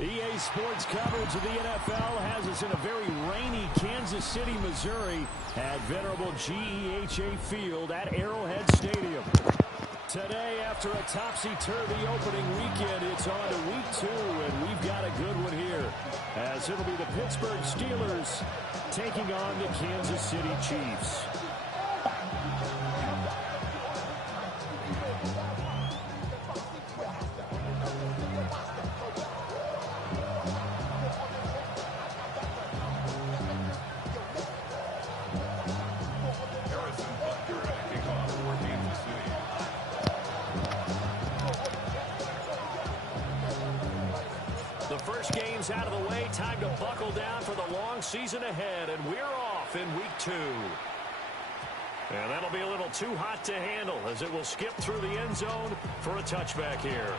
EA Sports coverage of the NFL has us in a very rainy Kansas City, Missouri at venerable GEHA Field at Arrowhead Stadium. Today, after a topsy-turvy opening weekend, it's on to week 2, and we've got a good one here, as it'll be the Pittsburgh Steelers taking on the Kansas City Chiefs. The first game's out of the way. Time to buckle down for the long season ahead, and we're off in week 2. And that'll be a little too hot to handle as it will skip through the end zone for a touchback here.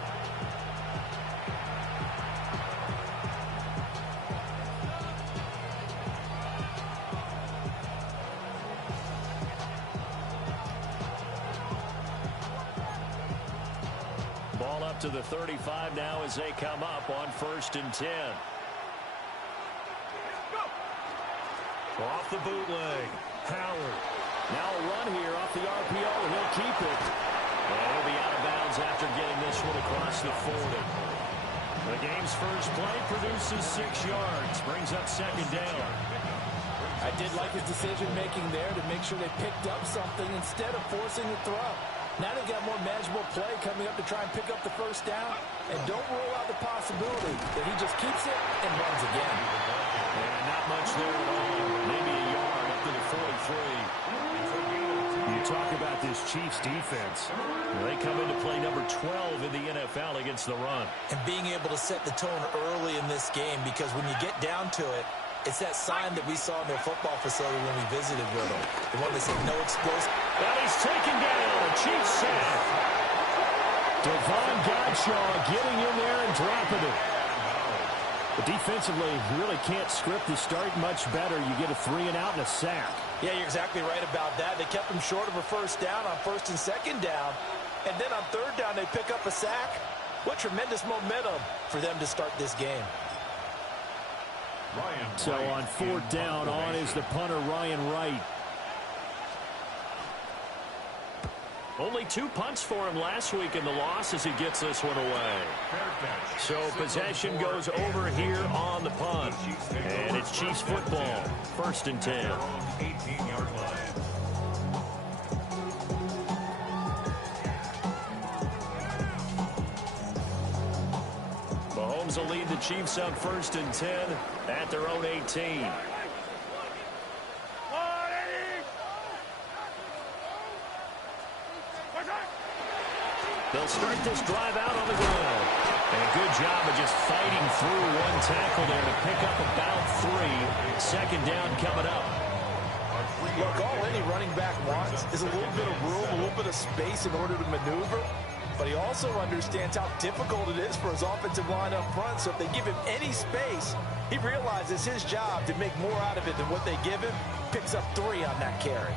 Ball up to the 35 now as they come up on 1st and 10. Off the bootleg. Howard. Now a run here off the RPO. He'll keep it. And he'll be out of bounds after getting this one across the 40. The game's first play produces 6 yards. Brings up 2nd down. I did like his decision-making there to make sure they picked up something instead of forcing the throw. Now they've got more manageable play coming up to try and pick up the 1st down. And don't rule out the possibility that he just keeps it and runs again. And not much there at all. Maybe a yard up to the 43. You talk about this Chiefs defense. They come into play number 12 in the NFL against the run. And being able to set the tone early in this game, because when you get down to it, it's that sign that we saw in their football facility when we visited with them. The one that said no explosive. And he's taken down. Chiefs sack. Devon Godshaw getting in there and dropping it. But defensively, you really can't script the start much better. You get a 3-and-out and a sack. Yeah, you're exactly right about that. They kept them short of a 1st down on 1st and 2nd down. And then on 3rd down, they pick up a sack. What tremendous momentum for them to start this game. So on 4th down, on is the punter, Ryan Wright. Only 2 punts for him last week in the loss as he gets this one away. So possession goes over here on the punt. And it's Chiefs football. 1st and 10. 18-yard line. Mahomes will lead the Chiefs on 1st and 10 at their own 18. They'll start this drive out on the ground. And a good job of just fighting through one tackle there to pick up about 3. 2nd down coming up. Look, all any running back wants is a little bit of room, a little bit of space in order to maneuver. But he also understands how difficult it is for his offensive line up front. So if they give him any space, he realizes his job to make more out of it than what they give him. Picks up 3 on that carry.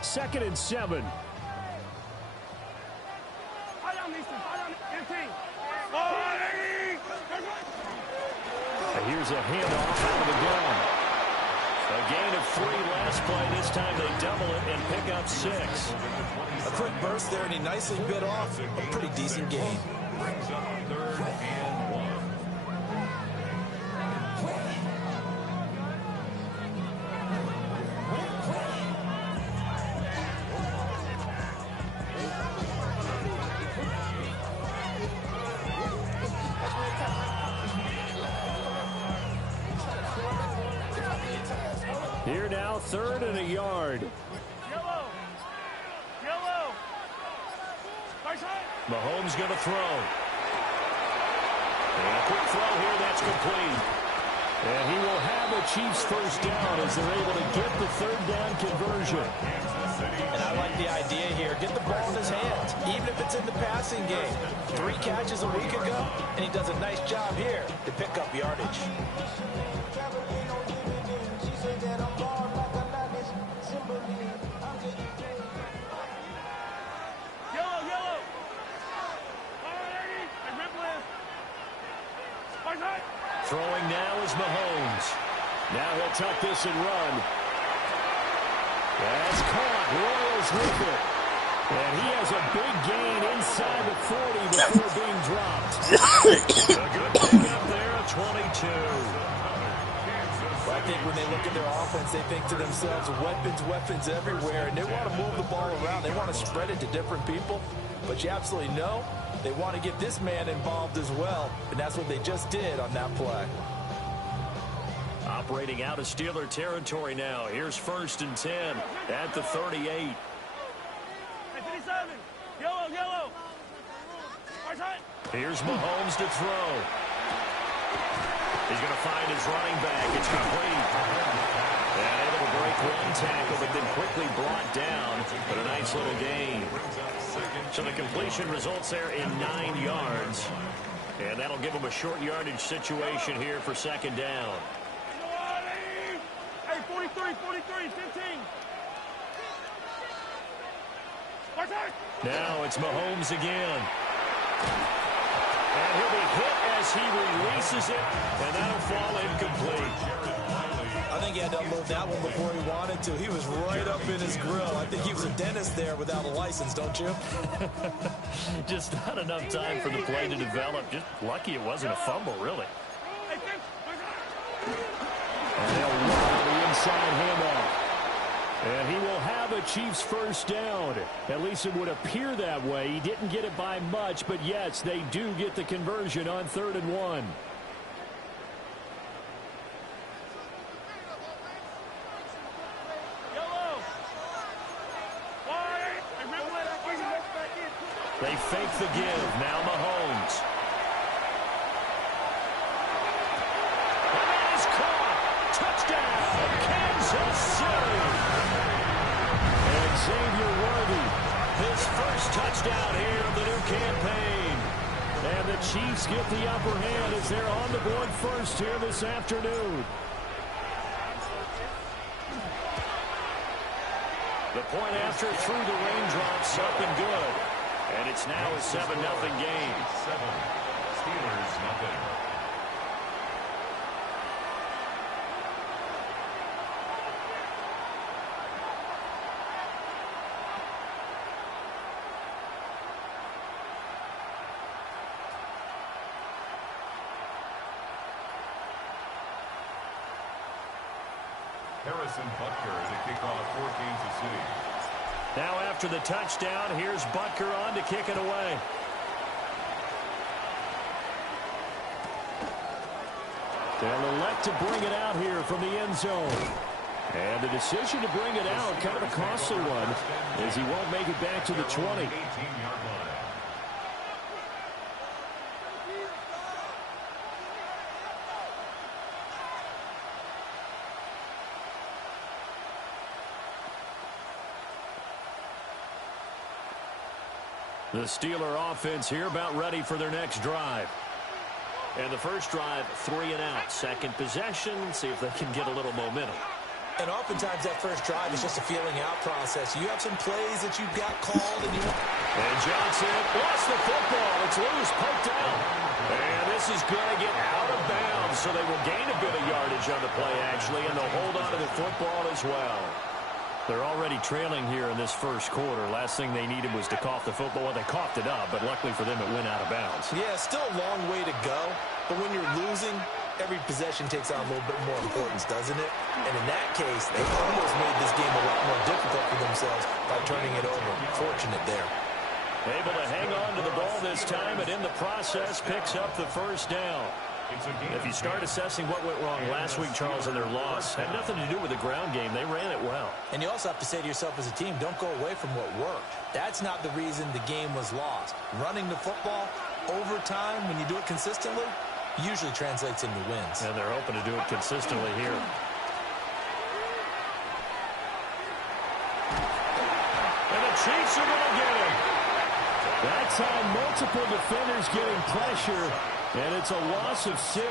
2nd and 7. Here's a handoff out of the gun. A gain of 3 last play. This time they double it and pick up 6. A quick burst there, and he nicely bit off a pretty decent gain. Brings up 3rd and 1. Here now, 3rd and a yard. Mahomes going to throw. And a quick throw here, that's complete. And he will have a Chiefs 1st down as they're able to get the 3rd down conversion. And I like the idea here. Get the ball in his hands, even if it's in the passing game. 3 catches a week ago, and he does a nice job here to pick up yardage. She said that I'm hard like a is Mahomes. Now he'll tuck this and run. That's caught. Royals with it. And he has a big gain inside the 40 before being dropped. A good pickup there at 22. Well, I think when they look at their offense, they think to themselves, weapons everywhere, and they want to move the ball around. They want to spread it to different people, but you absolutely know they want to get this man involved as well, and that's what they just did on that play. Operating out of Steeler territory now. Here's 1st and 10 at the 38. Here's Mahomes to throw. He's going to find his running back. It's complete. And able to break one tackle, but then quickly brought down. But a nice little gain. So the completion results there in 9 yards. And that'll give him a short yardage situation here for 2nd down. Hey, 43, 15. Now it's Mahomes again. And he'll be hit as he releases it, and that'll fall incomplete. I think he had to unload that one before he wanted to. He was right up in his grill. I think he was a dentist there without a license, don't you? Just not enough time for the play to develop. Just lucky it wasn't a fumble, really. And they'll run the inside handoff. And he will have a Chiefs 1st down. At least it would appear that way. He didn't get it by much, but yes, they do get the conversion on 3rd and 1. They fake the give. Now Mahomes. And that is caught. Touchdown, Kansas City. And Xavier Worthy, his 1st touchdown here of the new campaign. And the Chiefs get the upper hand as they're on the board first here this afternoon. The point after through the raindrops, up and good. And it's now a 7-0 game. 7. Steelers nothing. Harrison Butker to kick off for Kansas City. Now after the touchdown, here's Butker on to kick it away. They'll elect to bring it out here from the end zone. And the decision to bring it out, kind of a costly one, as he won't make it back to the 20. 18-yard line. The Steeler offense here about ready for their next drive. And the first drive, 3 and out. Second possession, see if they can get a little momentum. And oftentimes that first drive is just a feeling out process. You have some plays that you've got called. And Johnson lost the football. It's loose, poked out. And this is going to get out of bounds, so they will gain a bit of yardage on the play, actually, and they'll hold on to the football as well. They're already trailing here in this first quarter. Last thing they needed was to cough the football. Well, they coughed it up, but luckily for them, it went out of bounds. Yeah, still a long way to go. But when you're losing, every possession takes on a little bit more importance, doesn't it? And in that case, they almost made this game a lot more difficult for themselves by turning it over. Fortunate there. Able to hang on to the ball this time, and in the process, picks up the first down. If you start assessing what went wrong last week, Charles, in their loss, had nothing to do with the ground game. They ran it well. And you also have to say to yourself as a team, don't go away from what worked. That's not the reason the game was lost. Running the football over time, when you do it consistently, usually translates into wins. And they're hoping to do it consistently here. And the Chiefs are going to get him. That's how multiple defenders getting pressure. And it's a loss of 6.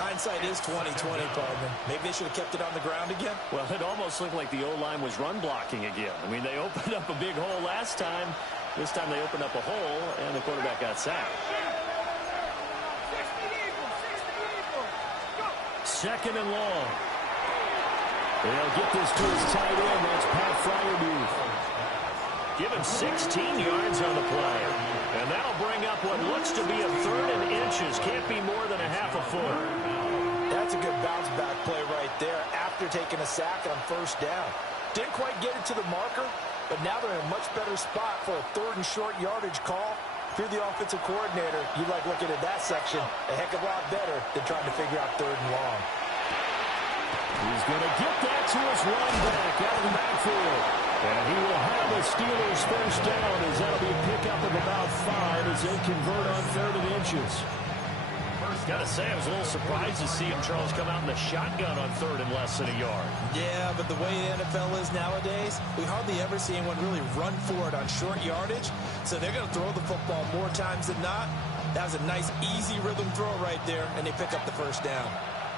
Hindsight is 20/20, partner. Maybe they should have kept it on the ground again. Well, it almost looked like the O-line was run blocking again. I mean, they opened up a big hole last time. This time they opened up a hole, and the quarterback got sacked. second and long. They'll get this to his tight end. That's Pat Freiermuth. Given 16 yards on the play. And that'll bring up what looks to be a third and inches. Can't be more than a half a foot. That's a good bounce-back play right there after taking a sack on first down. Didn't quite get it to the marker, but now they're in a much better spot for a third and short yardage call. If you're the offensive coordinator, you like looking at that section a heck of a lot better than trying to figure out third and long. He's going to get that to his run back out of the backfield. And he will have the Steelers first down as that'll be a pickup of about 5 as they convert on third and inches. Got to say, I was a little surprised to see him, Charles, come out in the shotgun on third and less than a yard. Yeah, but the way the NFL is nowadays, we hardly ever see anyone really run for it on short yardage. So they're going to throw the football more times than not. That was a nice, easy rhythm throw right there, and they pick up the first down.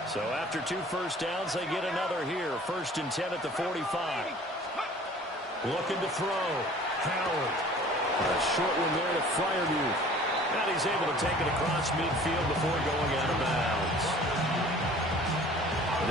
So after 2 first downs, they get another here. First and 10 at the 45. Looking to throw. Howard. A short one there to Freiermuth. And he's able to take it across midfield before going out of bounds.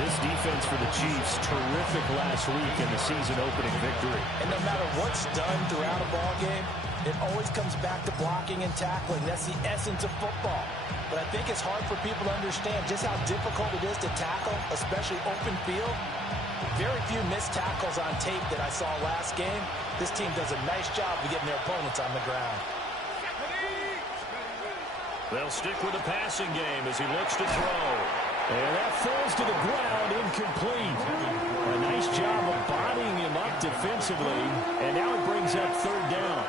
This defense for the Chiefs, terrific last week in the season-opening victory. And no matter what's done throughout a ball game, it always comes back to blocking and tackling. That's the essence of football. But I think it's hard for people to understand just how difficult it is to tackle, especially open field. Very few missed tackles on tape that I saw last game. This team does a nice job of getting their opponents on the ground. They'll stick with the passing game as he looks to throw. And that falls to the ground, incomplete. A nice job of bodying him up defensively. And now it brings up third down.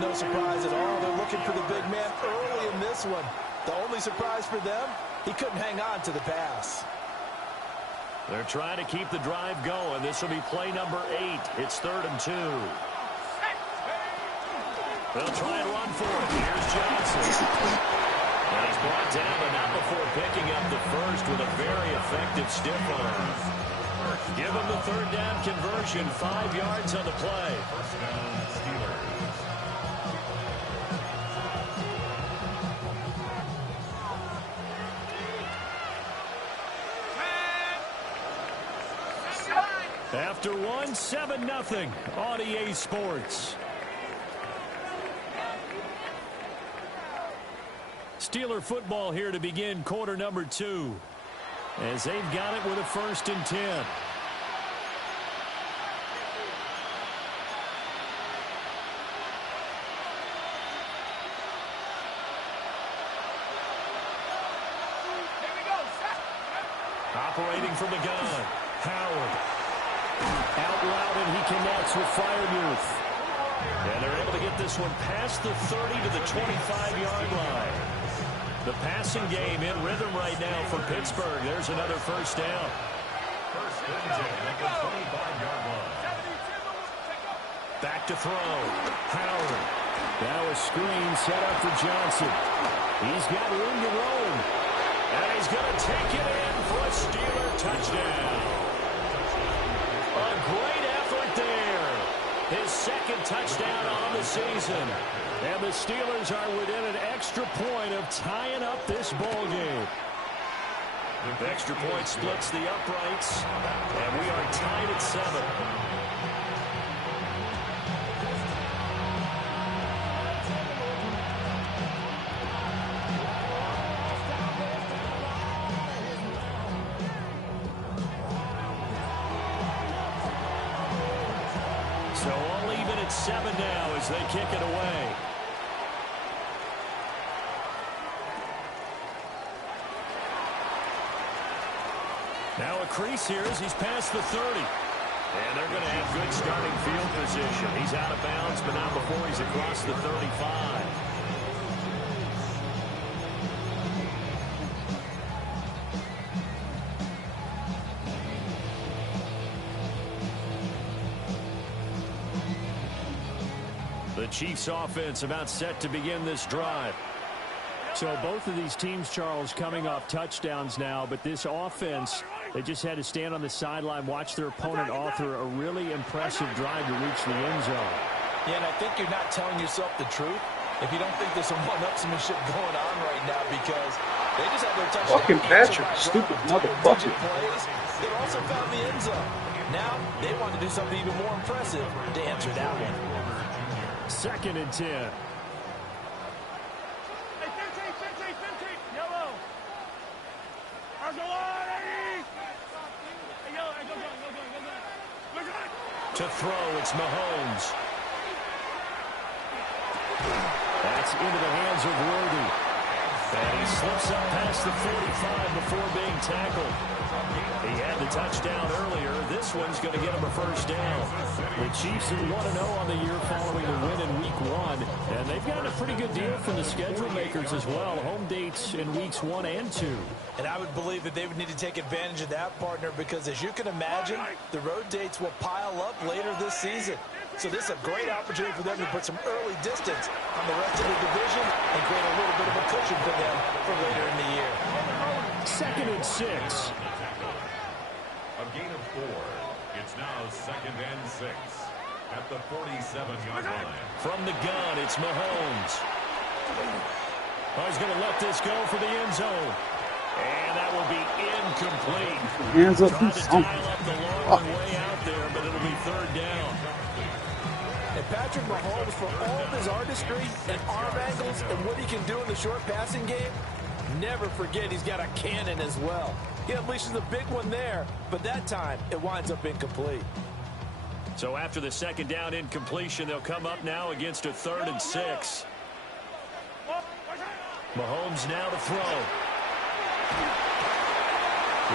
No surprise at all. They're looking for the big man early in this one. The only surprise for them, he couldn't hang on to the pass. They're trying to keep the drive going. This will be play number 8. It's 3rd and 2. They'll try and run for it. Here's Johnson. And he's brought down, but not before picking up the first with a very effective stiff arm. Give him the third down conversion. 5 yards on the play. First down, Steelers. After 1, 7-0 on EA Sports. Steeler football here to begin quarter number 2. As they've got it with a 1st and 10. Operating from the gun, Howard. Out loud, and he connects with Freiermuth. And they're able to get this one past the 30 to the 25-yard line. The passing game in rhythm right now for Pittsburgh. There's another first down. First and 10 at the 25-yard line. Back to throw. Howard. Now a screen set up for Johnson. He's got room to roam. And he's going to take it in for a Steeler touchdown. A great effort there. His 2nd touchdown on the season. And the Steelers are within an extra point of tying up this ball game. The extra point splits the uprights. And we are tied at 7. So all even at 7 now as they kick it away. Now a crease here as he's past the 30. And they're going to have good starting field position. He's out of bounds, but not before he's across the 35. The Chiefs offense about set to begin this drive. So both of these teams, Charles, coming off touchdowns now, but this offense, they just had to stand on the sideline, watch their opponent author a really impressive drive to reach the end zone. Yeah, and I think you're not telling yourself the truth if you don't think there's some one-upsmanship going on right now, because They just had their touchdown. Fucking Patrick, stupid motherfucker. They also found the end zone. Now they want to do something even more impressive to answer that one. 2nd and 10. Hey, 15, yellow. Hey, yellow, hey, go. To throw, it's Mahomes. That's into the hands of Worthy. And he slips up past the 45 before being tackled. He had the touchdown earlier. This one's going to get him a first down. The Chiefs are 1-0 on the year following the win in Week 1. And they've gotten a pretty good deal from the schedule makers as well. Home dates in Weeks 1 and 2. And I would believe that they would need to take advantage of that, partner, because as you can imagine, the road dates will pile up later this season. So this is a great opportunity for them to put some early distance on the rest of the division and create a little bit of a cushion for them for later in the year. 2nd and 6. A gain of 4. It's now 2nd and 6 at the 47-yard line. From the gun, it's Mahomes. Oh, he's going to let this go for the end zone. And that will be incomplete. Hands up, Trying to something. dial up the long way out there, but it'll be 3rd down. And Patrick Mahomes, for all of his artistry and arm angles and what he can do in the short passing game, never forget he's got a cannon as well. He unleashes a big one there, but that time it winds up incomplete. So after the 2nd down incompletion, they'll come up now against a 3rd and 6. Mahomes now to throw.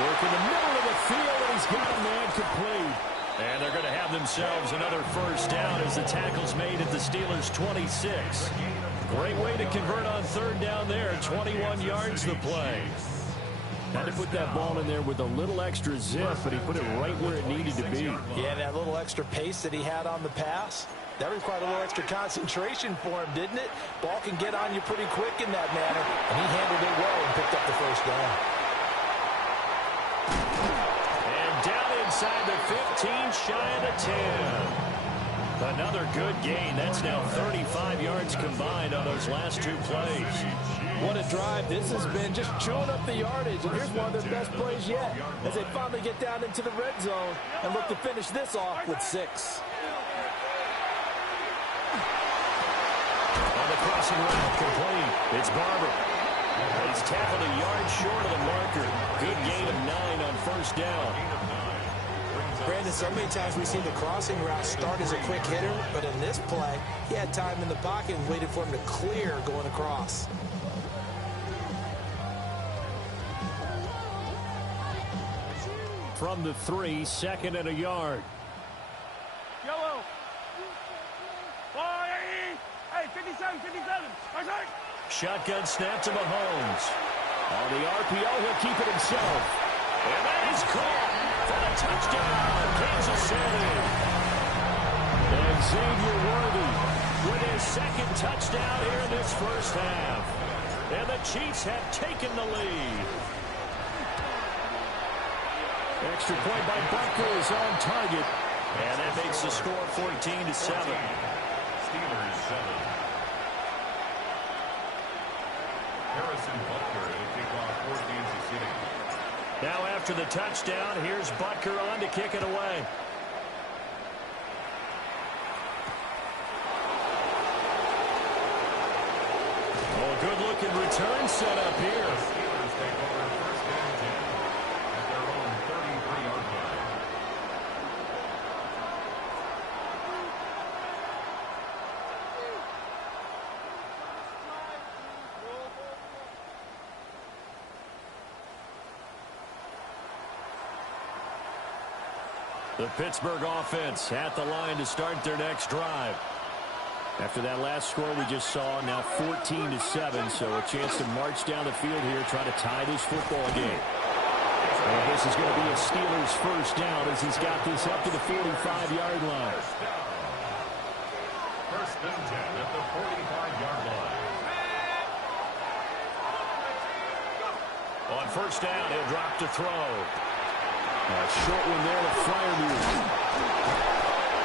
Work in the middle of the field, and he's got a man complete. And they're going to have themselves another first down as the tackle's made at the Steelers' 26. Great way to convert on 3rd down there. 21 yards the play. Had to put that ball in there with a little extra zip, but he put it right where it needed to be. Yeah, that little extra pace that he had on the pass, that required a little extra concentration for him, didn't it? Ball can get on you pretty quick in that manner, and he handled it well and picked up the first down. And down inside the 15, shy of the 10. Another good gain. That's now 35 yards combined on those last 2 plays. What a drive this has been, just chewing up the yardage, and here's one of their best plays yet as they finally get down into the red zone and look to finish this off with 6. On the crossing route, complete. It's Barber. He's tackled a yard short of the marker. Good gain of 9 on first down. Brandon, so many times we see the crossing route start as a quick hitter, but in this play, he had time in the pocket and waited for him to clear going across. From the 3, 2nd and a yard. Yellow. Hey, 57. Shotgun snap to Mahomes. On the RPO, he'll keep it himself. And that is caught for the touchdown, Kansas City. And Xavier Worthy with his 2nd touchdown here in this first half. And the Chiefs have taken the lead. Extra point by Butker is on target. And that makes the score 14-7. Steelers 7. Harrison Butker to kick off for Kansas City. Now after the touchdown, here's Butker on to kick it away. Oh, good-looking return set up here. Steelers take over 1st and 10 at their own 33-yard line. The Pittsburgh offense at the line to start their next drive. After that last score we just saw, now 14-7, so a chance to march down the field here, try to tie this football game. And this is going to be a Steelers first down as he's got this up to the 45-yard line. First and 10 at the 45-yard line. On first down, he'll drop to throw. A short one there to Freiermuth.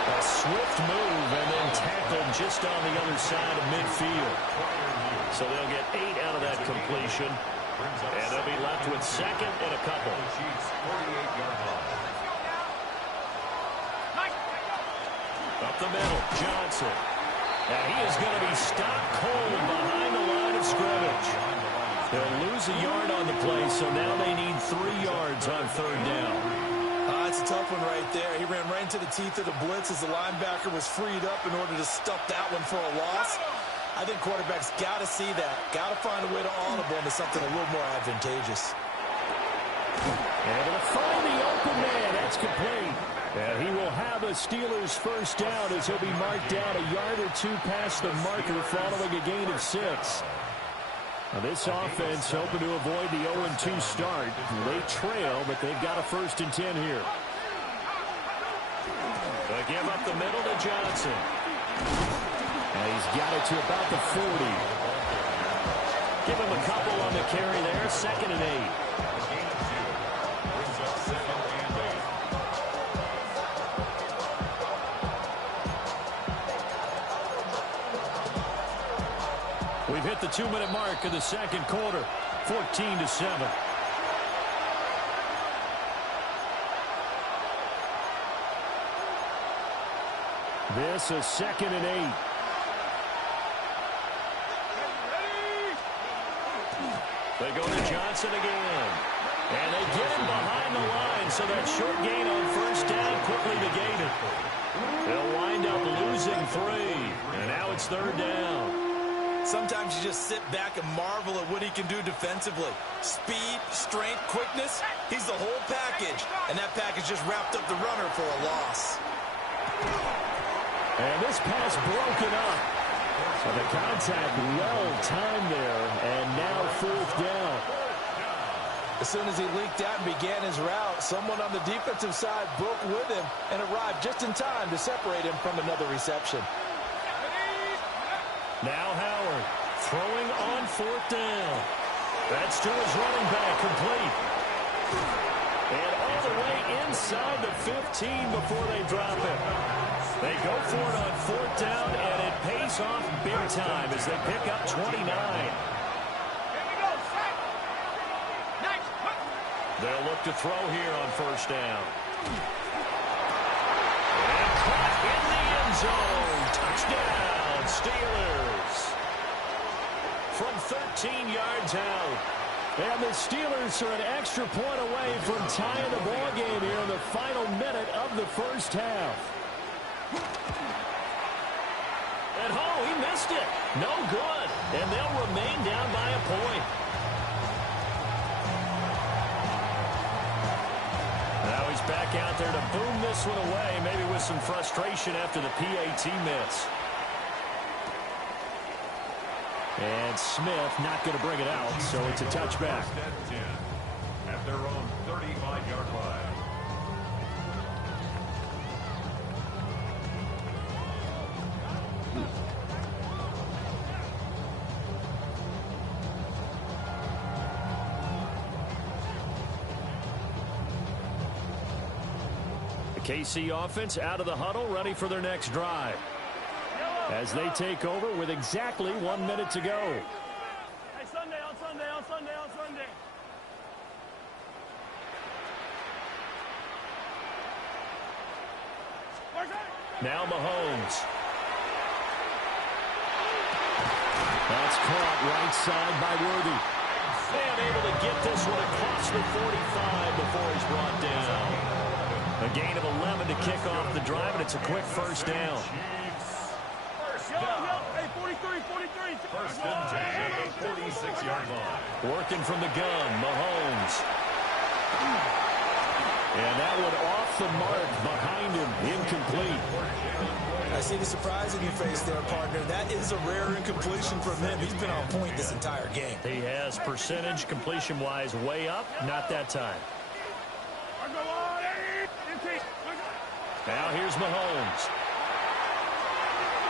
A swift move and then tackled just on the other side of midfield. So they'll get 8 out of that completion. And they'll be left with second and a couple. Chiefs 48-yard line. Up the middle, Johnson. And he is going to be stopped cold behind the line of scrimmage. They'll lose a yard on the play, so now they need 3 yards on third down. It's a tough one right there. He ran right into the teeth of the blitz as the linebacker was freed up in order to stuff that one for a loss. I think quarterbacks got to see that. Got to find a way to audible into something a little more advantageous. Able to find the open man. That's complete. And he will have a Steelers first down as he'll be marked down a yard or 2 past the marker following a gain of 6. Now this offense hoping to avoid the 0-2 start. They trail, but they've got a 1st and 10 here. They give up the middle to Johnson. And he's got it to about the 40. Give him a couple on the carry there. 2nd and 8. Brings up 2nd and 8. We've hit the 2-minute mark of the second quarter. 14-7. This is 2nd and 8. They go to Johnson again. And they get him behind the line, so that short gain on first down quickly negated. They'll wind up losing 3. And now it's 3rd down. Sometimes you just sit back and marvel at what he can do defensively. Speed, strength, quickness, he's the whole package. And that package just wrapped up the runner for a loss. And this pass broken up. So the contact well timed there, and now 4th down. As soon as he leaked out and began his route, someone on the defensive side broke with him and arrived just in time to separate him from another reception. Now Howard throwing on 4th down. That's to his running back, complete. And all the way inside the 15 before they drop it. They go for it on 4th down, and it pays off big time as they pick up 29. They'll look to throw here on 1st down. And caught in the end zone. Touchdown, Steelers. From 13 yards out. And the Steelers are an extra point away from tying the ball game here in the final minute of the first half. At home, he missed it. No good. And they'll remain down by a point. Now he's back out there to boom this one away, maybe with some frustration after the PAT miss. And Smith not going to bring it out, so it's a touchback. 1st and 10 at their own 35-yard line. The KC offense out of the huddle, ready for their next drive. As they take over with exactly 1 minute to go. Hey, Sunday, on Sunday, on Sunday, on Sunday. Now Mahomes. That's caught right side by Worthy. And able to get this one across the 45 before he's brought down. A gain of 11 to kick off the drive, and it's a quick 1st down. Hey, 43, 43. 1st and 10 at the 46-yard line. Working from the gun, Mahomes. And that one off the mark behind him, incomplete. I see the surprise in your face there, partner. That is a rare incompletion from him. He's been on point this entire game. He has percentage completion-wise way up, not that time. Now here's Mahomes.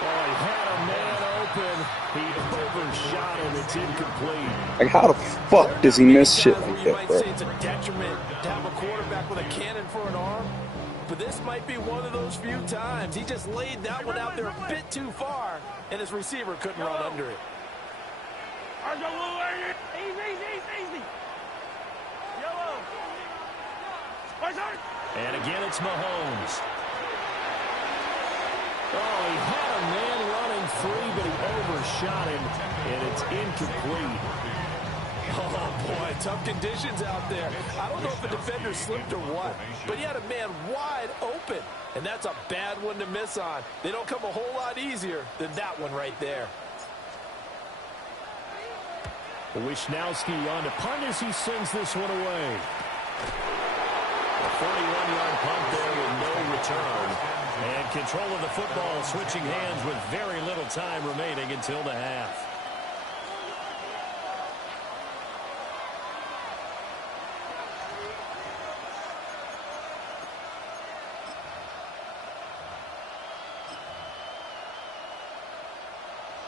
Oh, he had a man open. He overshot him. It's incomplete. Like, how the fuck does he miss shit like that, bro? It's a detriment to have a quarterback with a cannon for an arm, but this might be one of those few times. He just laid that one out there a bit too far, and his receiver couldn't run under it. Easy. Yellow. And again, it's Mahomes. Oh, he had a man running free, but he overshot him, and it's incomplete. Oh, boy, tough conditions out there. I don't know if the defender slipped or what, but he had a man wide open, and that's a bad one to miss on. They don't come a whole lot easier than that one right there. Wisnowski on to punt as he sends this one away. A 41-yard punt there with no return. And control of the football switching hands with very little time remaining until the half.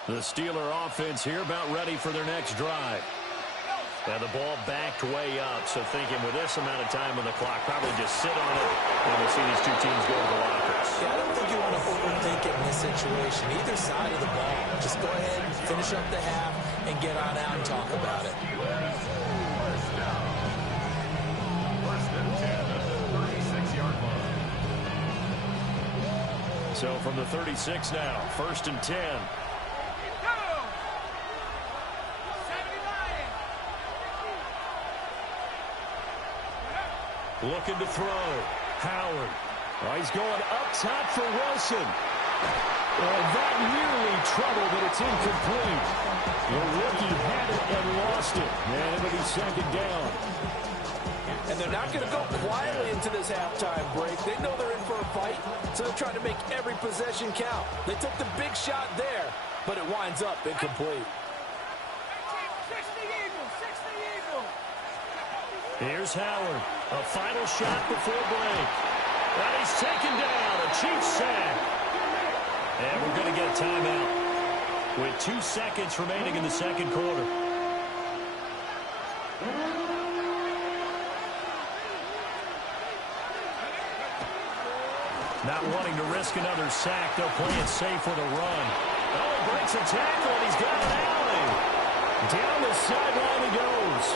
The Steeler offense here about ready for their next drive. And the ball backed way up, so thinking with this amount of time on the clock, probably just sit on it, and we'll see these two teams go to the lockers. Yeah, I don't think you want to overthink it in this situation. Either side of the ball. Just go ahead and finish up the half and get on out and talk about it. First and 10 at the 36-yard line. So from the 36 now, 1st and 10. Looking to throw. Howard. Oh, he's going up top for Wilson. And that nearly trouble, but it's incomplete. The rookie had it and lost it. And it'll be 2nd down. And they're not going to go quietly into this halftime break. They know they're in for a fight, so they're trying to make every possession count. They took the big shot there, but it winds up incomplete. Here's Howard. A final shot before break. And he's taken down. A Chiefs sack. And we're going to get a timeout with 2 seconds remaining in the 2nd quarter. Not wanting to risk another sack. They'll play it safe with a run. Oh, he breaks a tackle, and he's got an alley. Down the sideline he goes.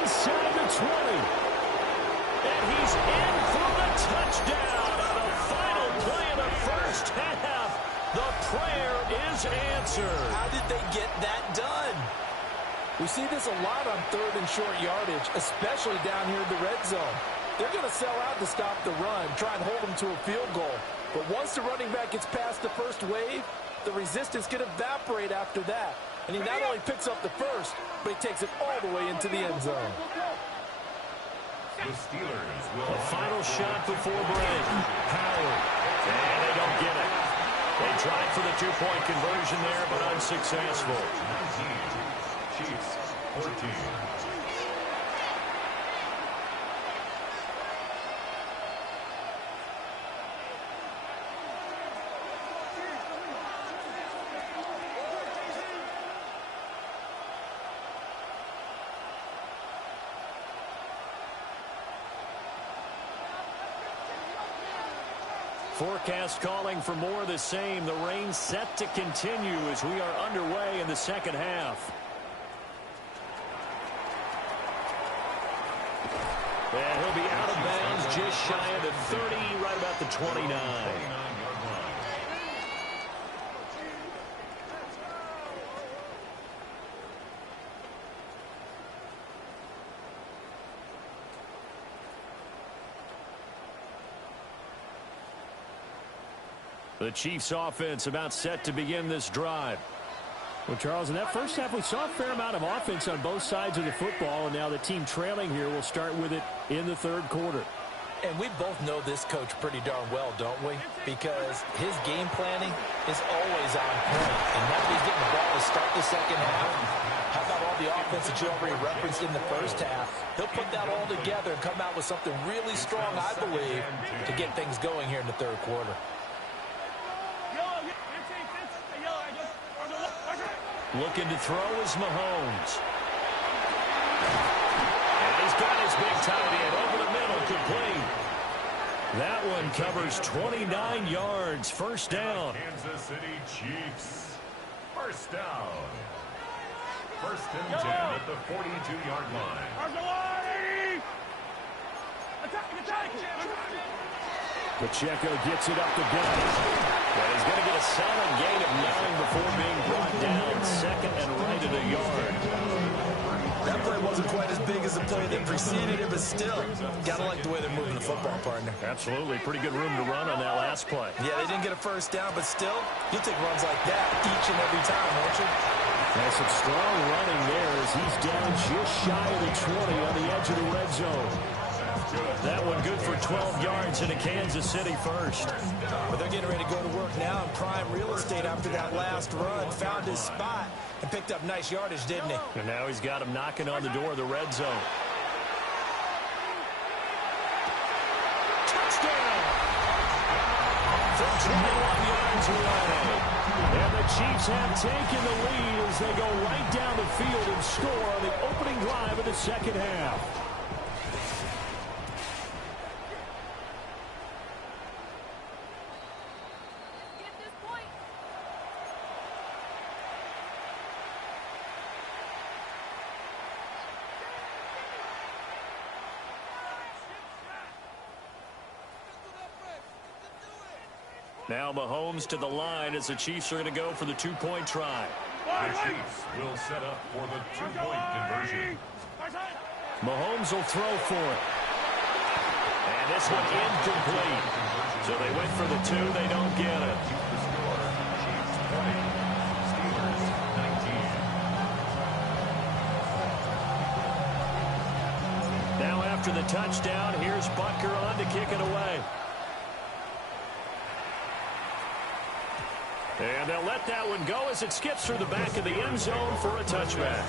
Inside the 20. And he's in for the touchdown on the final play of the first half. The prayer is answered. How did they get that done? We see this a lot on 3rd and short yardage, especially down here in the red zone. They're going to sell out to stop the run, try and hold them to a field goal. But once the running back gets past the first wave, the resistance can evaporate after that. And he not only picks up the first, but he takes it all the way into the end zone. The Steelers will a final shot before break. Howard. And they don't get it. They tried for the 2-point conversion there, but unsuccessful. 19. Chiefs 14. Forecast calling for more of the same. The rain set to continue as we are underway in the 2nd half. And he'll be out of bounds just shy of the 30, right about the 29. The Chiefs offense about set to begin this drive. Well, Charles, in that first half, we saw a fair amount of offense on both sides of the football, and now the team trailing here will start with it in the 3rd quarter. And we both know this coach pretty darn well, don't we? Because his game planning is always on point. And now he's getting the ball to start the 2nd half. How about all the offense that you already referenced in the first half? He'll put that all together and come out with something really strong, I believe, to get things going here in the 3rd quarter. Looking to throw is Mahomes. And he's got his big tight end over the middle, complete. That one covers 29 yards, 1st down. Kansas City Chiefs. 1st down. First and 10 at the 42-yard line. Pacheco gets it up the gut. And he's going to get a solid gain of 9 before being brought down. Second and right at a yard. That play wasn't quite as big as the play that preceded it, but still, gotta like the way they're moving the football, partner. Absolutely. Pretty good room to run on that last play. Yeah, they didn't get a first down, but still, you'll take runs like that each and every time, won't you? That's some strong running there as he's down just shy of the 20 on the edge of the red zone. That one good for 12 yards into Kansas City first. But they're getting ready to go to work now in prime real estate after that last run. Found his spot and picked up nice yardage, didn't he? And now he's got him knocking on the door of the red zone. Touchdown! From 21 yards away. And the Chiefs have taken the lead as they go right down the field and score on the opening drive of the second half. Now Mahomes to the line as the Chiefs are going to go for the two-point try. The Chiefs will set up for the two-point conversion. Mahomes will throw for it. And this one incomplete. So they went for the two. They don't get it. Chiefs 20, Steelers 19. Now after the touchdown, here's Butker on to kick it away. And they'll let that one go as it skips through the back of the end zone for a touchback.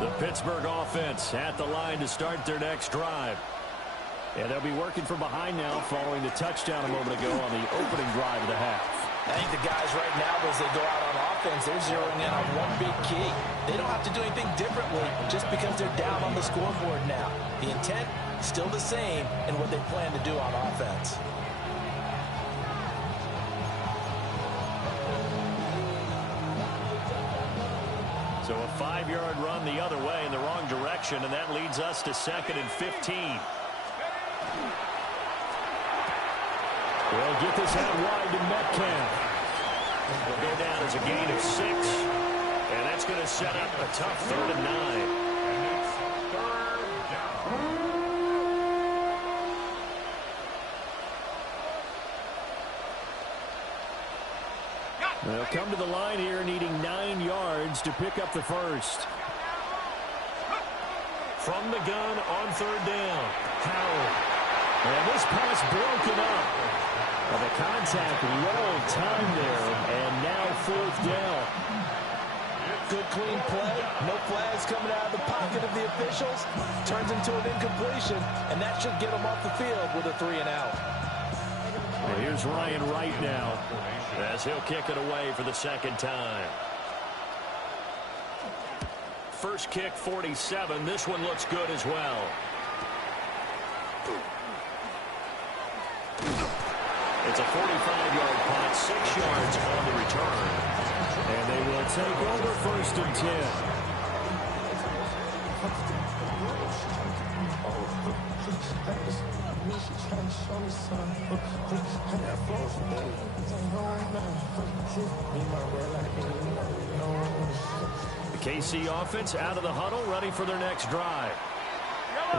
The Pittsburgh offense at the line to start their next drive. And they'll be working from behind now following the touchdown a moment ago on the opening drive of the half. I think the guys right now, as they go out on offense, they're zeroing in on one big key. They don't have to do anything differently just because they're down on the scoreboard now. The intent, still the same in what they plan to do on offense. So a 5-yard run the other way in the wrong direction, and that leads us to 2nd and 15. They'll get this out wide to Metcalf. Will go down as a gain of 6. And that's going to set up a tough 3rd and 9. And it's 3rd down. They'll come to the line here needing 9 yards to pick up the first. From the gun on 3rd down. Howard. And this pass broken up. And the contact well timed there. And now 4th down. Good clean play. No flags coming out of the pocket of the officials. Turns into an incompletion. And that should get them off the field with a 3 and out. Well, here's Ryan Wright now as he'll kick it away for the 2nd time. First kick, 47. This one looks good as well. It's a 45-yard punt, 6 yards on the return. And they will take over 1st and 10. The KC offense out of the huddle, ready for their next drive.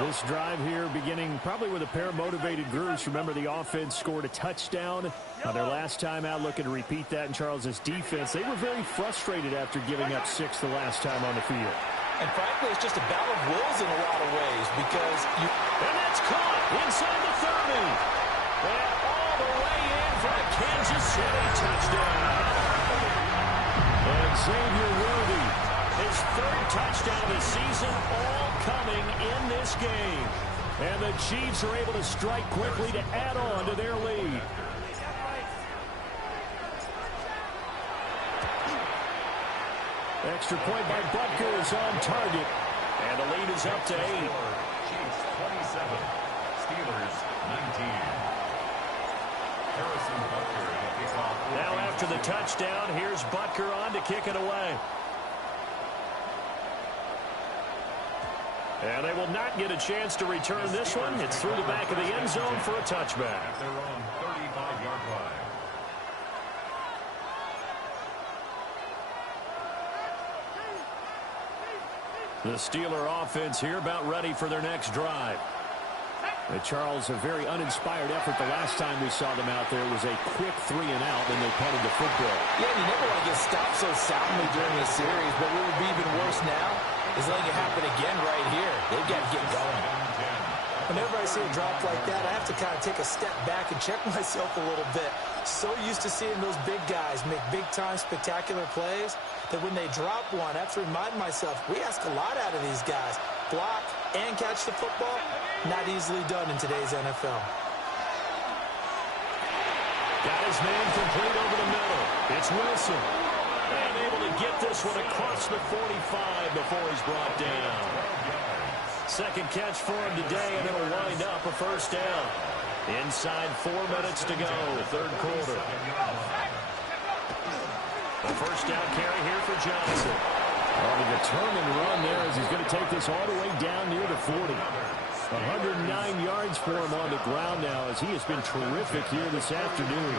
This drive here beginning probably with a pair of motivated groups. Remember, the offense scored a touchdown their last time out, looking to repeat that in Charles's defense. They were very frustrated after giving up 6 the last time on the field. And frankly, it's just a battle of wills in a lot of ways because you... And that's caught inside the 30. And all the way in for a Kansas City touchdown. And Xavier Worthy, his 3rd touchdown of the season, all coming in this game. And the Chiefs are able to strike quickly to add on to their lead. Extra point by Butker is on target. And the lead is up to 8. Chiefs 27, Steelers 19. Harrison Butker to kick off. Now after the touchdown, here's Butker on to kick it away. And they will not get a chance to return this one. It's through the back of the end zone for a touchback. At their own 35-yard line. The Steeler offense here about ready for their next drive. Charles, a very uninspired effort the last time we saw them out there was a quick 3 and out, and they punted the football. Yeah, you never want to get stopped so soundly during the series, but what would be even worse now is letting it happen again right here. They've got to get going. Whenever I see a drop like that, I have to kind of take a step back and check myself a little bit. So used to seeing those big guys make big-time spectacular plays that when they drop one, I have to remind myself, we ask a lot out of these guys. Block and catch the football, not easily done in today's NFL. Got his man complete over the middle. It's Wilson. And able to get this one across the 45 before he's brought down. Second catch for him today, and it'll wind up a first down. Inside 4 minutes to go, third quarter. The first down carry here for Johnson. The determined run there as he's going to take this all the way down near the 40. 109 yards for him on the ground now as he has been terrific here this afternoon.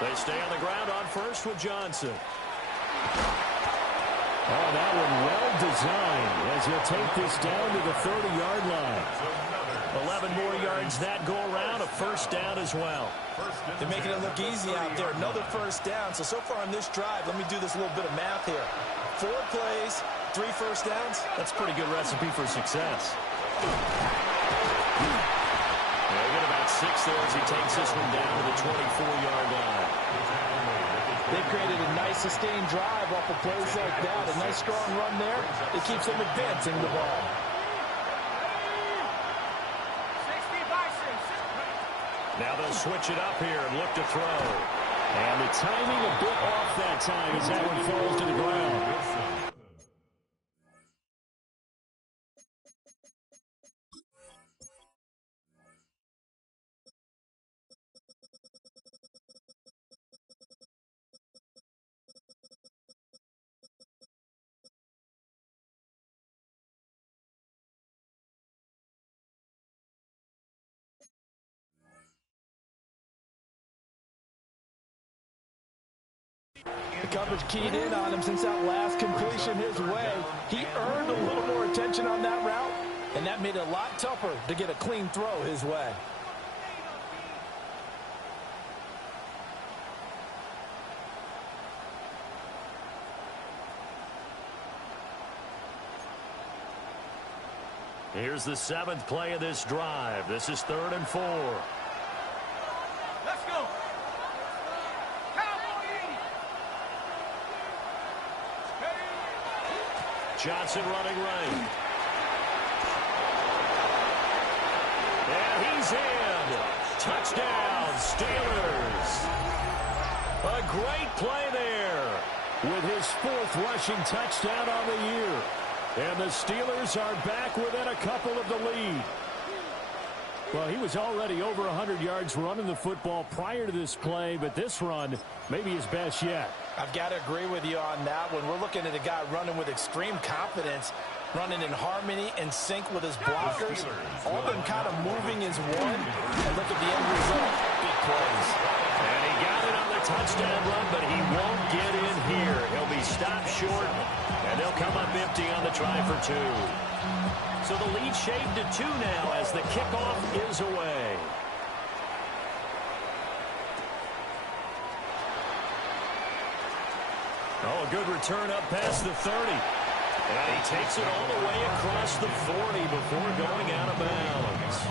They stay on the ground on first with Johnson. Oh, that one well designed as he'll take this down to the 30-yard line. 11 more yards that go around, a first down as well. They're making it look easy out there. Another first down. So far on this drive, let me do this little bit of math here. 4 plays, 3 first downs. That's a pretty good recipe for success. They'll get about 6 there as he takes this one down to the 24-yard line. They've created a nice sustained drive off of plays like that. A nice strong run there. It keeps them advancing the ball. Now they'll switch it up here and look to throw. And the timing a bit off that time as that one falls to the ground. The coverage keyed in on him since that last completion his way. He earned a little more attention on that route, and that made it a lot tougher to get a clean throw his way. Here's the 7th play of this drive. This is 3rd and 4. Let's go. Johnson running right. And he's in. Touchdown, Steelers. A great play there with his 4th rushing touchdown on the year. And the Steelers are back within a couple of the lead. Well, he was already over 100 yards running the football prior to this play, but this run may be his best yet. I've got to agree with you on that one. We're looking at a guy running with extreme confidence, running in harmony and sync with his blockers. All of them kind of moving as one. And look at the end result. Big plays. And he got it on the touchdown run, but he won't get in here. He'll be stopped short, and they'll come up empty on the try for 2. So the lead shaved to 2 now as the kickoff is away. Oh, a good return up past the 30. And he takes it all the way across the 40 before going out of bounds.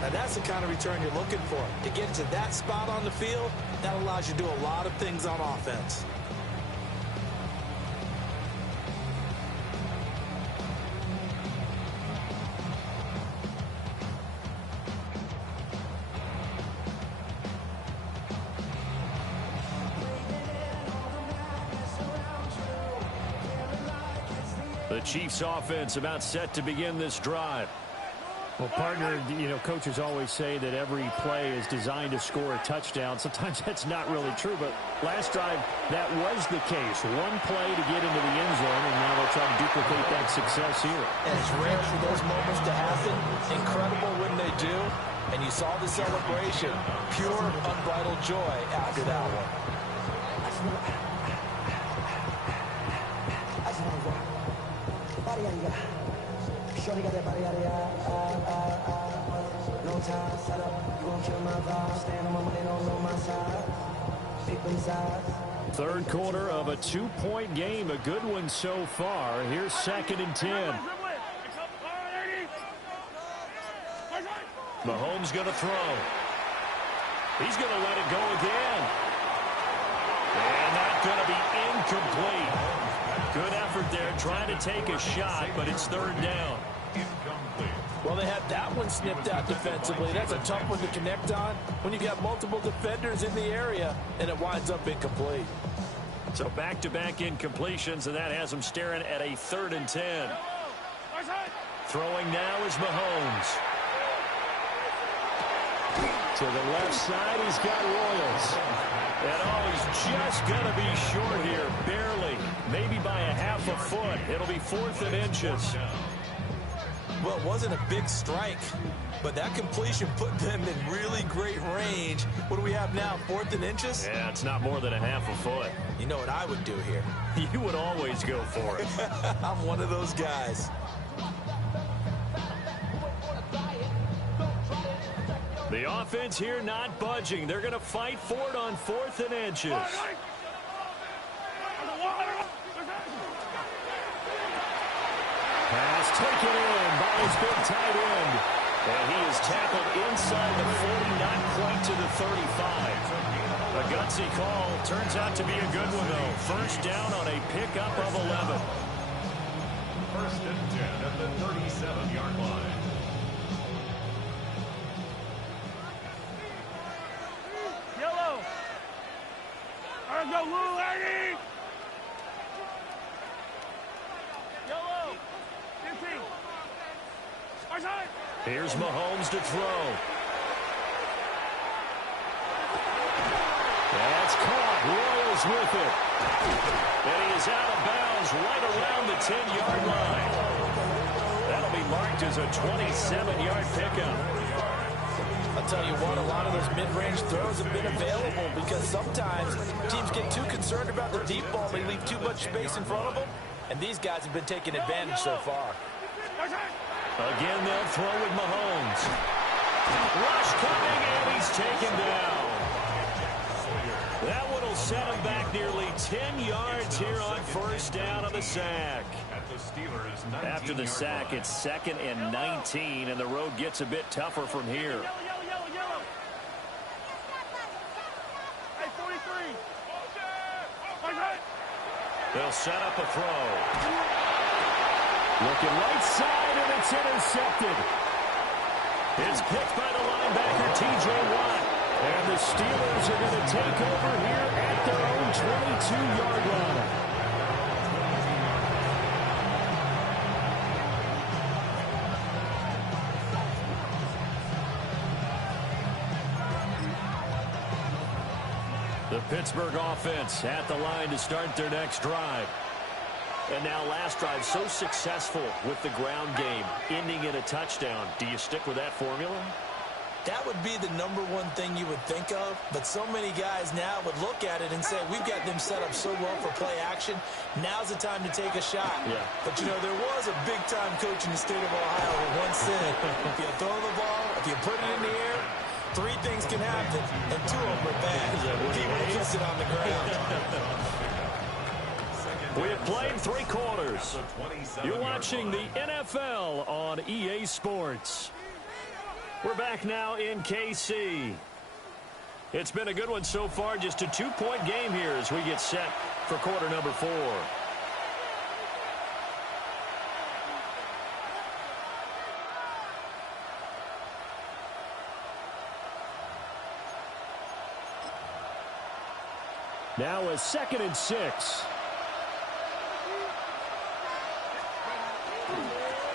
Now that's the kind of return you're looking for. To get to that spot on the field, that allows you to do a lot of things on offense. The Chiefs offense about set to begin this drive. Well, partner, coaches always say that every play is designed to score a touchdown. Sometimes that's not really true, but last drive, that was the case. One play to get into the end zone, and now they'll try to duplicate that success here. And it's rare for those moments to happen. Incredible when they do. And you saw the celebration. Pure, unbridled joy after that one. Third quarter of a 2-point game. A good one so far. Here's 2nd and 10. Mahomes going to throw. He's going to let it go again. And that's going to be incomplete. Good effort there trying to take a shot, but it's 3rd down. Incomplete. Well, they had that one snipped out defensively. That's a tough one to connect on when you got multiple defenders in the area, and it winds up incomplete. So back-to-back incompletions, and that has him staring at a 3rd and 10. Throwing now is Mahomes. To the left side, he's got Royals. And he's just going to be short here, barely. Maybe by a half a foot. It'll be 4th and inches. Well, it wasn't a big strike, but that completion put them in really great range. What do we have now, 4th and inches? Yeah, it's not more than a half a foot. You know what I would do here? You would always go for it. I'm one of those guys. The offense here not budging. They're going to fight for it on 4th and inches. Pass taken in by his big tight end. And he is tackled inside the 40, not quite to the 35. A gutsy call. Turns out to be a good one, though. 1st down on a pickup of 11. 1st and 10 at the 37-yard line. Yellow. All right, go, Lou, Eddie. Yellow. 15. Here's Mahomes to throw. That's caught. Royals with it. And he is out of bounds right around the 10-yard line. That'll be marked as a 27-yard pickup. I'll tell you what, a lot of those mid-range throws have been available because sometimes teams get too concerned about the deep ball. They leave too much space in front of them, and these guys have been taking advantage so far. Again, they'll throw with Mahomes. Rush coming, and he's taken down. That one will set him back nearly 10 yards here on 1st down of the sack. After the sack, it's 2nd and 19, and the road gets a bit tougher from here. They'll set up a throw. Looking right side, and it's intercepted. It's picked by the linebacker, T.J. Watt. And the Steelers are going to take over here at their own 22-yard line. The Pittsburgh offense at the line to start their next drive. And now last drive so successful with the ground game, ending in a touchdown. Do you stick with that formula? That would be the #1 thing you would think of, but so many guys now would look at it and say, we've got them set up so well for play action. Now's the time to take a shot. Yeah. But, you know, there was a big-time coach in the state of Ohio who once said, if you throw the ball, if you put it in the air, 3 things can happen, and 2 of them are bad. People kiss it on the ground. We have played 3 quarters. You're watching the NFL on EA Sports. We're back now in KC. It's been a good one so far. Just a 2-point game here as we get set for quarter number 4. Now a 2nd and 6.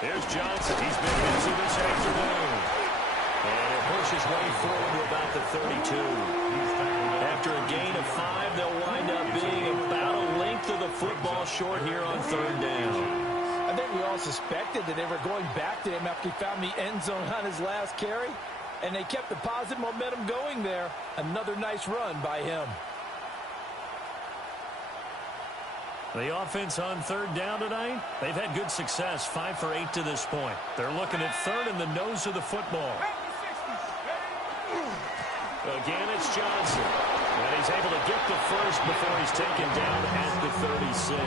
Here's Johnson. He's been busy this afternoon. And he'll push his way forward to about the 32. After a gain of 5, they'll wind up being about a length of the football short here on third down. I think we all suspected that they were going back to him after he found the end zone on his last carry. And they kept the positive momentum going there. Another nice run by him. The offense on third down tonight, they've had good success, 5 for 8 to this point. They're looking at third in the nose of the football. Again, it's Johnson. And he's able to get the first before he's taken down at the 36.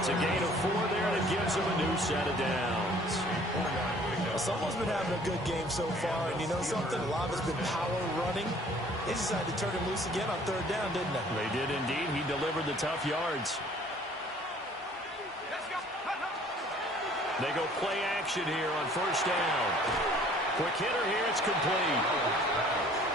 It's a gain of 4 there that gives him a new set of downs. Someone's been having a good game so far, and you know something? A lot of it's been power running. They decided to turn him loose again on third down, didn't they? They did indeed. He delivered the tough yards. They go play action here on first down. Quick hitter here, it's complete.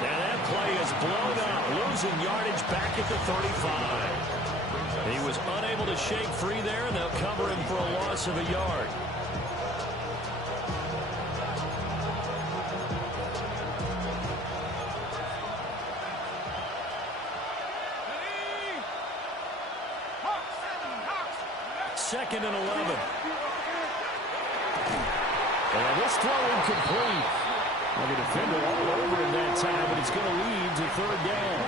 And that play is blown up, losing yardage back at the 35. He was unable to shake free there, and they'll cover him for a loss of a yard. Second and 11. And this throw incomplete. Well, the defender all over him that time, but it's going to lead to third down.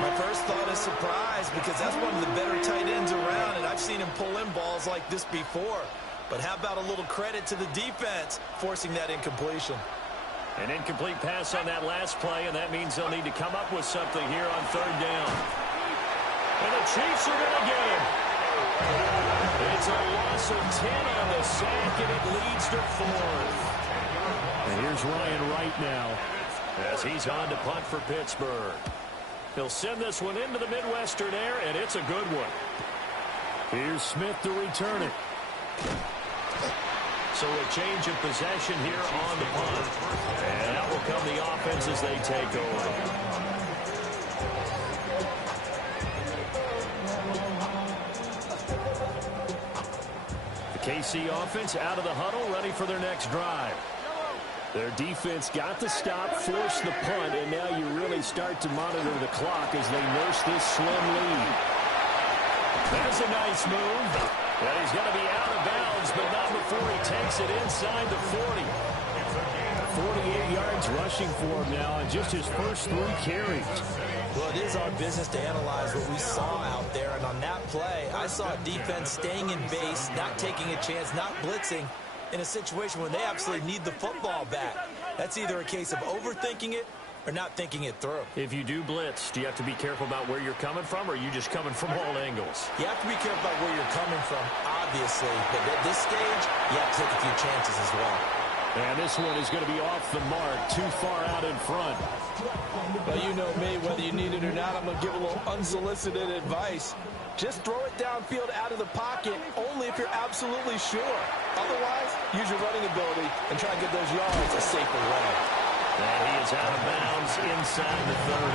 My first thought is surprise because that's one of the better tight ends around, and I've seen him pull in balls like this before. But how about a little credit to the defense forcing that incompletion? An incomplete pass on that last play, and that means they'll need to come up with something here on third down. And the Chiefs are going to get him. It's a loss of 10 on the sack, and it leads to 4th. And here's Ryan Wright now as he's on to punt for Pittsburgh. He'll send this one into the Midwestern air, and it's a good one. Here's Smith to return it. So a change of possession here on the punt. And out will come the offense as they take over. KC offense out of the huddle, ready for their next drive. Their defense got the stop, forced the punt, and now you really start to monitor the clock as they nurse this slim lead. That's a nice move. And he's going to be out of bounds, but not before he takes it inside the 40. 48 yards rushing for him now on just his first 3 carries. Well, it is our business to analyze what we saw out there, and on that play, I saw defense staying in base, not taking a chance, not blitzing in a situation where they absolutely need the football back. That's either a case of overthinking it or not thinking it through. If you do blitz, do you have to be careful about where you're coming from, or are you just coming from all angles? You have to be careful about where you're coming from, obviously, but at this stage, you have to take a few chances as well. And this one is going to be off the mark, too far out in front. Well, you know me, whether you need it or not, I'm going to give a little unsolicited advice. Just throw it downfield out of the pocket only if you're absolutely sure. Otherwise, use your running ability and try to get those yards a safer way. And he is out of bounds inside the 30.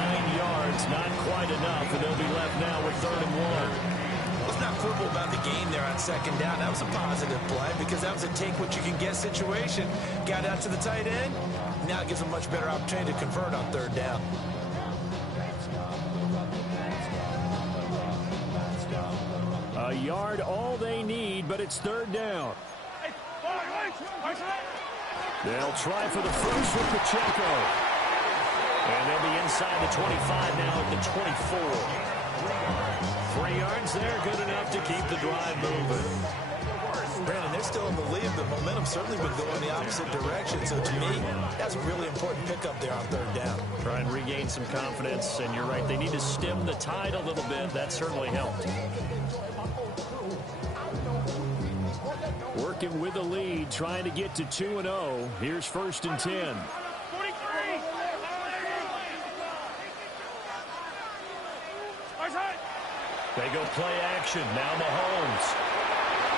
9 yards, not quite enough, and they'll be left now with 3rd and 1. Let's not quibble about the gain there on second down. That was a positive play because that was a take-what-you-can-get situation. Got out to the tight end. Now it gives them a much better opportunity to convert on 3rd down. A yard all they need, but it's 3rd down. They'll try for the first with Pacheco. And they'll be inside the 25 now at the 24. 3 yards there, good enough to keep the drive moving. Brandon, they're still in the lead, but momentum's certainly been going the opposite direction. So to me, that's a really important pickup there on 3rd down. Try and regain some confidence, and you're right, they need to stem the tide a little bit. That certainly helped. Working with the lead, trying to get to 2-0. Here's 1st and 10. They go play action. Now Mahomes.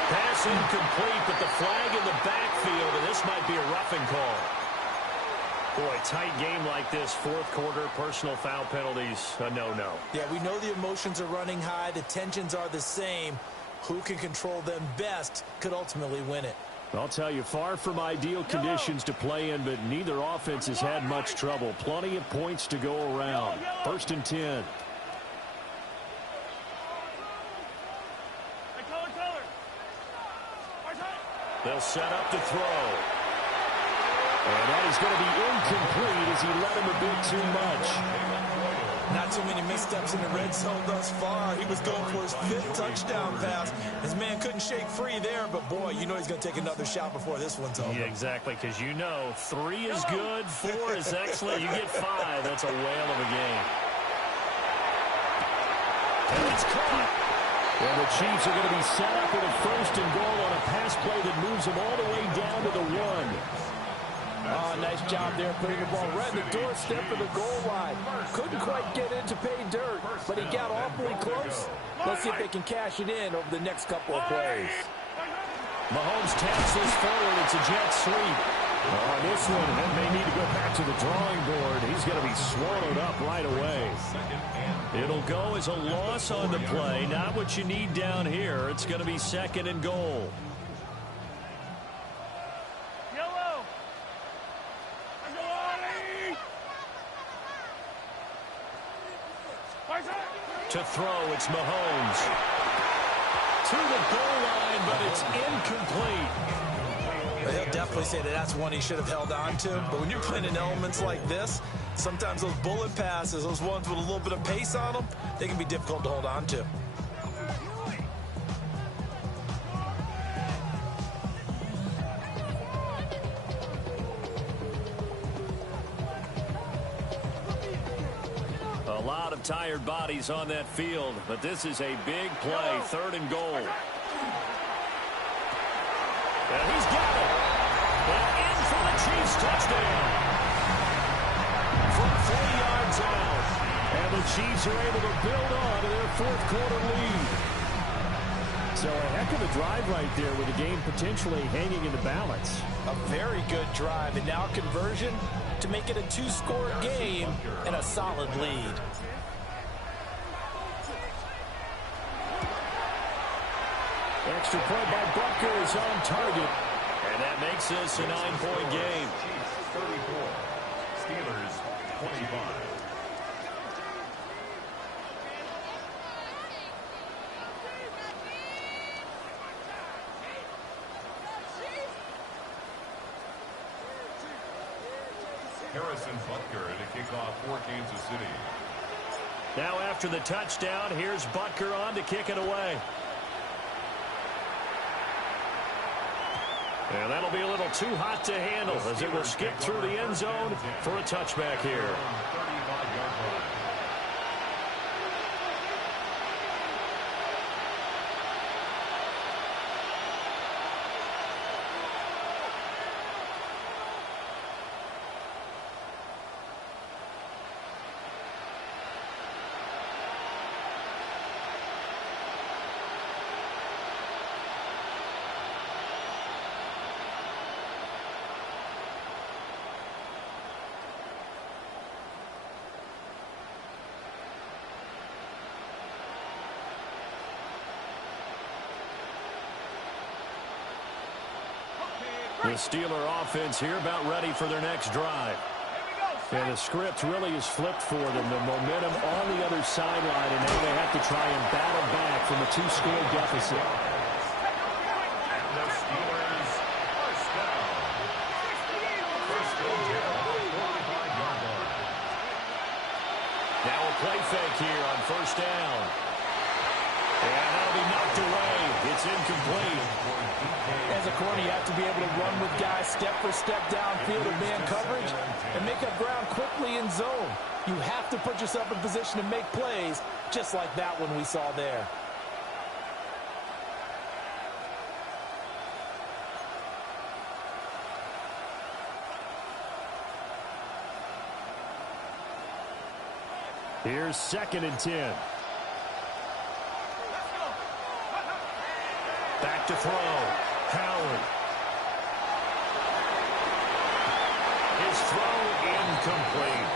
Pass incomplete, but the flag in the backfield, and this might be a roughing call. Boy, tight game like this, 4th quarter, personal foul penalties, a no-no. Yeah, we know the emotions are running high. The tensions are the same. who can control them best could ultimately win it. I'll tell you, far from ideal conditions to play in, but neither offense has had much trouble. Plenty of points to go around. 1st and 10. They'll set up to throw. And that is going to be incomplete as he led him a bit too much. Not too many missteps in the red zone thus far. He was going for his 5th touchdown pass. His man couldn't shake free there, but boy, you know he's going to take another shot before this one's over. Yeah, exactly, because you know 3 is good, 4 is excellent. You get 5, that's a whale of a game. And it's caught. And the Chiefs are going to be set up with a 1st and goal on a pass play that moves them all the way down to the 1. Oh, nice job there putting the ball right in the doorstep of the goal line. Couldn't quite get in to pay dirt, but he got awfully close. Let's see if they can cash it in over the next couple of plays. Mahomes taps this forward. It's a jet sweep. On this one, and may need to go back to the drawing board. He's going to be swallowed up right away. It'll go as a loss on the play. Not what you need down here. It's going to be 2nd and goal. To throw, it's Mahomes. To the goal line, but it's incomplete. He'll definitely say that that's one he should have held on to. But when you're playing in elements like this, sometimes those bullet passes, those ones with a little bit of pace on them, they can be difficult to hold on to. A lot of tired bodies on that field, but this is a big play, 3rd and goal. And he's got it. And in for the Chiefs touchdown. From 40 yards out. And the Chiefs are able to build on to their 4th quarter lead. So a heck of a drive right there with the game potentially hanging in the balance. A very good drive, and now conversion to make it a 2-score game and a solid lead. Extra point by Butker is on target. And that makes this a 9-point game. 34. Steelers 25. Harrison Butker to kick off for Kansas City. Now after the touchdown, here's Butker on to kick it away. And that'll be a little too hot to handle as it will skip through the end zone for a touchback here. 35-yard line. The Steeler offense here about ready for their next drive. And the script really is flipped for them. The momentum on the other sideline, and now they have to try and battle back from a 2-score deficit. And the Steelers first down. First and 10 on the 45-yard line. Now a play fake here on 1st down. And that'll be knocked away. It's incomplete. As a corner, you have to be able to run with guys step for step downfield in man coverage and make up ground quickly in zone. You have to put yourself in position to make plays, just like that one we saw there. Here's 2nd and 10. Back to throw. Howard. His throw incomplete.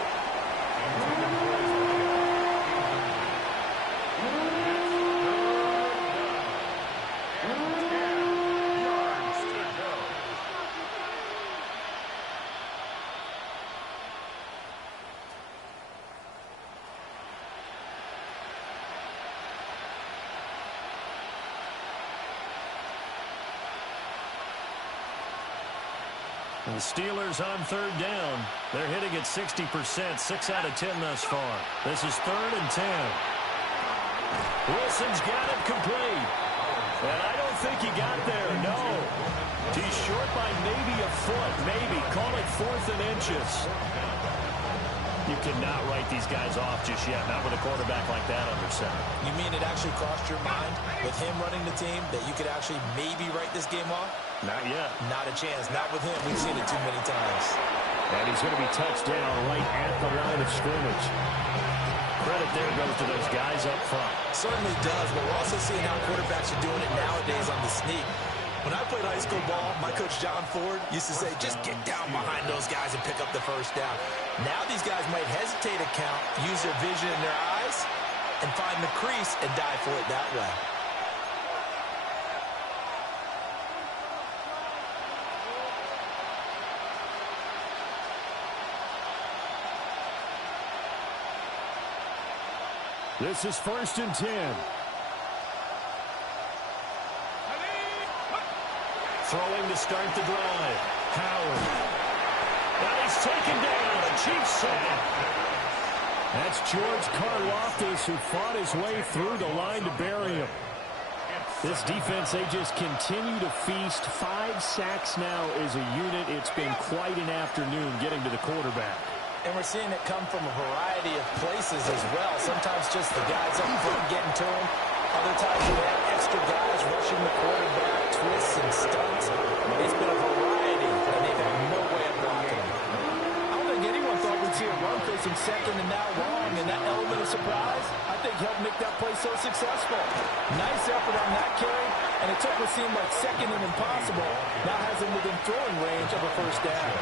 And the Steelers on third down. They're hitting at 60%, 6 out of 10 thus far. This is 3rd and 10. Wilson's got it complete. And I don't think he got there, no. He's short by maybe a foot, maybe. Call it 4th and inches. You cannot write these guys off just yet, not with a quarterback like that under center. You mean it actually crossed your mind with him running the team that you could actually maybe write this game off? Not yet. Not a chance. Not with him. We've seen it too many times. And he's going to be touched down right at the line of scrimmage. Credit there goes to those guys up front. Certainly does, but we're also seeing how quarterbacks are doing it nowadays on the sneak. When I played high school ball, my coach John Ford used to say, just get down behind those guys and pick up the first down. Now these guys might hesitate to count, use their vision in their eyes, and find the crease and dive for it that way. This is 1st and 10. Throwing to start the drive. Howard. Now he's taken down. A Chiefs sack. That's George Karlaftis, who fought his way through the line to bury him. This defense, they just continue to feast. 5 sacks now as a unit. It's been quite an afternoon getting to the quarterback. And we're seeing it come from a variety of places as well. Sometimes just the guys up front getting to him. Other times we have extra guys rushing the quarterback, twists and stunts. It's been a variety, and they've had no way of blocking him. I don't think anyone thought we'd see a run facing second and now long, and that element of surprise, I think, helped make that play so successful. Nice effort on that carry, and it took what seemed like second and impossible. Now has him within throwing range of a first down.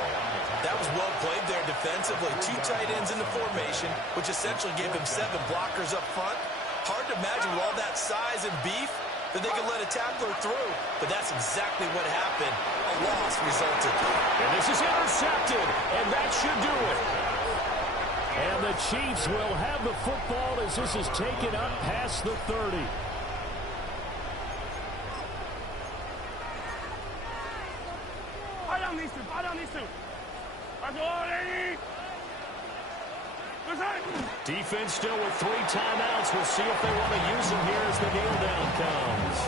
That was well played there defensively. 2 tight ends in the formation, which essentially gave him 7 blockers up front. Hard to imagine with all that size and beef that they could let a tackler through. But that's exactly what happened. A loss resulted. And this is intercepted, and that should do it. And the Chiefs will have the football as this is taken up past the 30. Defense still with 3 timeouts. We'll see if they want to use them here as the kneel down comes.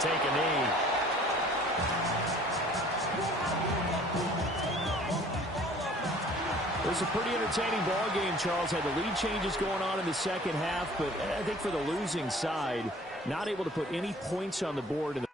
Take a knee. It was a pretty entertaining ball game, Charles. Had the lead changes going on in the second half, but I think for the losing side, not able to put any points on the board in the